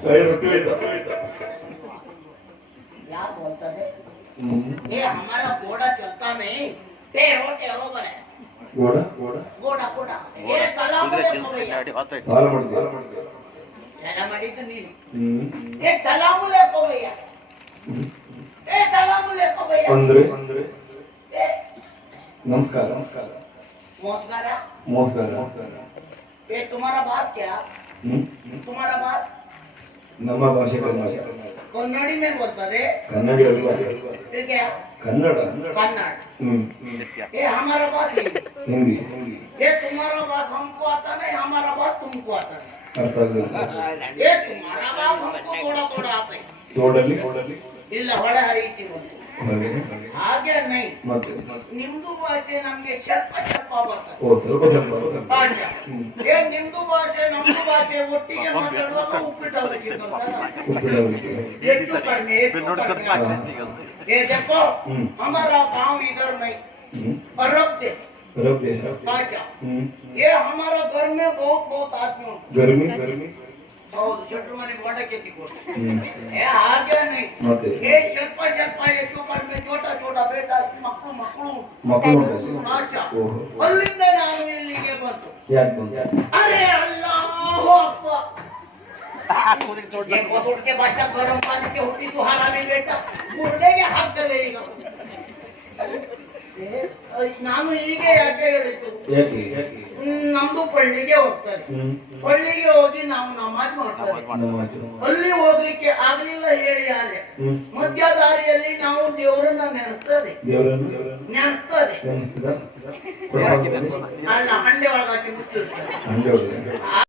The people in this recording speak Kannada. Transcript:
क्या बोलता है ये हमारा घोड़ा चलता नहीं टेरो टेरो बने घोड़ा घोड़ा घोड़ा घोड़ा ये सलाम अलैकुम भैया ಸಾಲ ಮಾಡಿದ್ಯಾ ಎಲ್ಲ ಮಾಡಿದ್ದು ನೀನು ये सलाम अलैकुम भैया ए सलाम अलैकुम भैया ಅಂದ್ರೆ ए ನಮಸ್ಕಾರ ನಮಸ್ಕಾರ नमस्कार ನಮಸ್ಕಾರ ये तुम्हारा बात क्या तुम्हारा बात ನಮ್ಮ ಭಾಷೆ ಕನ್ನಡ कन्नड़ी में बोलता है ಕನ್ನಡಿ ಅಲ್ಲ फिर क्या ಕನ್ನಡ कन्नड़ ये हमारा बात ಹಿಂದಿ ये तुम्हारा बात हमको आता नहीं हमारा बात तुमको आता नहीं ಅರ್ಥ ಆಗಲಿಲ್ಲ ये तुम्हारा बात हमको थोड़ा थोड़ा आता है ತೋಡಲ್ಲಿ ಇಲ್ಲ ಹೊಳೆ ಹರಿಯುತ್ತೀವಿ ಹಾಗೆ ನೈ ಮತ್ತೆ ನಿಮ್ದು ಭಾಷೆ ನಮ್ಗೆ ಸ್ವಲ್ಪ ಸ್ವಲ್ಪ ಬರ್ತದೆ ಓ ಸ್ವಲ್ಪ ಸ್ವಲ್ಪ ಭಾಷೆ ಏ ನಿಮ್ದು ಭಾಷೆ ನಮ್ದು ಭಾಷೆ ಒಟ್ಟಿಗೆ ಮಾತಾಡುವಾಗ ಉಪ್ಪಿಟ್ಟು ಹೆಚ್ಚು ಕಡಿಮೆ ये देखो हमारा गांव इधर नहीं अरब दे अच्छा ये हमारा घर में बहुत बहुत आदमी गर्मी और छोटे मने बड़ा खेती को ये आगे नहीं ये ಸ್ವಲ್ಪ ಸ್ವಲ್ಪ ಹೆಚ್ಚು ಕಡಿಮೆ छोटा छोटा बेटा ಮಕ್ಕಳು अच्छा ಅಲ್ಲಿಂದ ನಾನು ಇಲ್ಲಿಗೆ ಬಂತು ಯಾಕೆ ಬಂತ अरे अल्लाह अकबर ये पकड़ के बच्चा गरम पानी के होटी सुहाना में बेटा मुर्दे के हाथ चलेगा ನಾನು ಹೀಗೆ ಯಾಕೆ ಹೇಳಿದ್ದು ಯಾಕೆ ನಮ್ದು ಪಳ್ಳಿಗೆ ಹೋಗ್ತಾರೆ ಪಳ್ಳಿಗೆ ಹೋಗಿ ನಾವು ನಮಾಜ್ ಮಾಡ್ತಾರೆ ಅಲ್ಲಿ ಹೋಗ್ಲಿಕ್ಕೆ ಆಗ್ಲಿಲ್ಲ ಹೇಳಿ ಯಾರೇ ಮಧ್ಯ ದಾರಿಯಲ್ಲಿ ನಾವು ದೇವರನ್ನ ನೆನೆಸ್ತದೆ ನೆನೆಸ್ತದೆ ಅಲ್ಲ ಹಂಡೆ ಒಳಗಾಕಿ ಮುಚ್ಚಿರ್ತಾರೆ